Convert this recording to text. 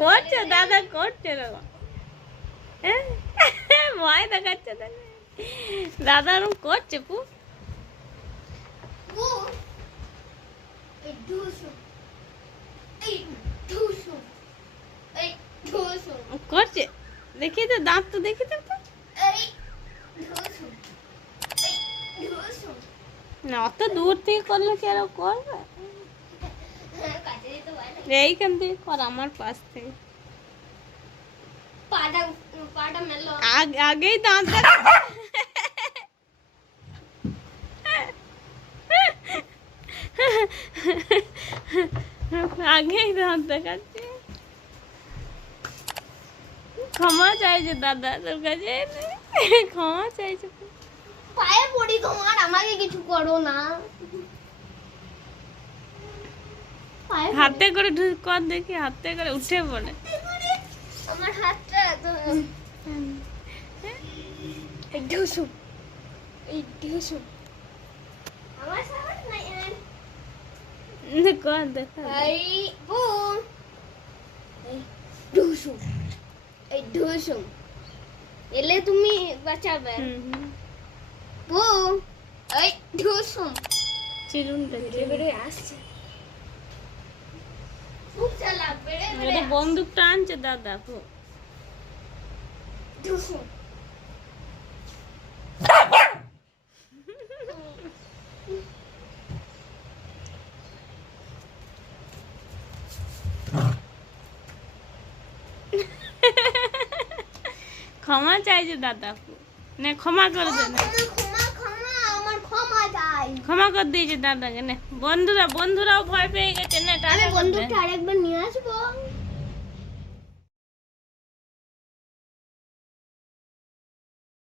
করছে দাদা, করছে ভয় দেখাচ্ছে দাদা, ওরকম করছে পু। করছে, দেখি তো দাঁত তো, দেখি তো না, অত দূর থেকে করলে কি আর করবে? এইখান থেকে কর, আমার পাশ থেকে। আগেই দাঁত আগেই দাঁত দেখাচ্ছে। ক্ষমা চাইছে দাদা তোর কাছে, ক্ষমা চাইছে। পায়ে পড়ি তোমার, আমাকে কিছু করো না। হাতে করে কর দেখি, হাতে করে উঠে পড়ে। আমার হাতটা তো এই ঢুসু, এই ঢুসু আমার সাহস নাই। কর দেখা, এই বু, এই ঢুসু, এই ঢুসু এলে তুমি বাঁচাবে। বু, এই ঢুসু চিরুন বেড়ে বেড়ে আসছে, খুব চালাক, বেড়ে বেড়ে বন্দুকটা আনছে দাদা। ঢুসু ক্ষমা চাইছে দাদা, না ক্ষমা করে দেন, ক্ষমা করে দিয়েছে দাদাকে। না বন্ধুরাও ভয় পেয়ে গেছে না, বন্ধুটা আরেকবার নিয়ে আসবো।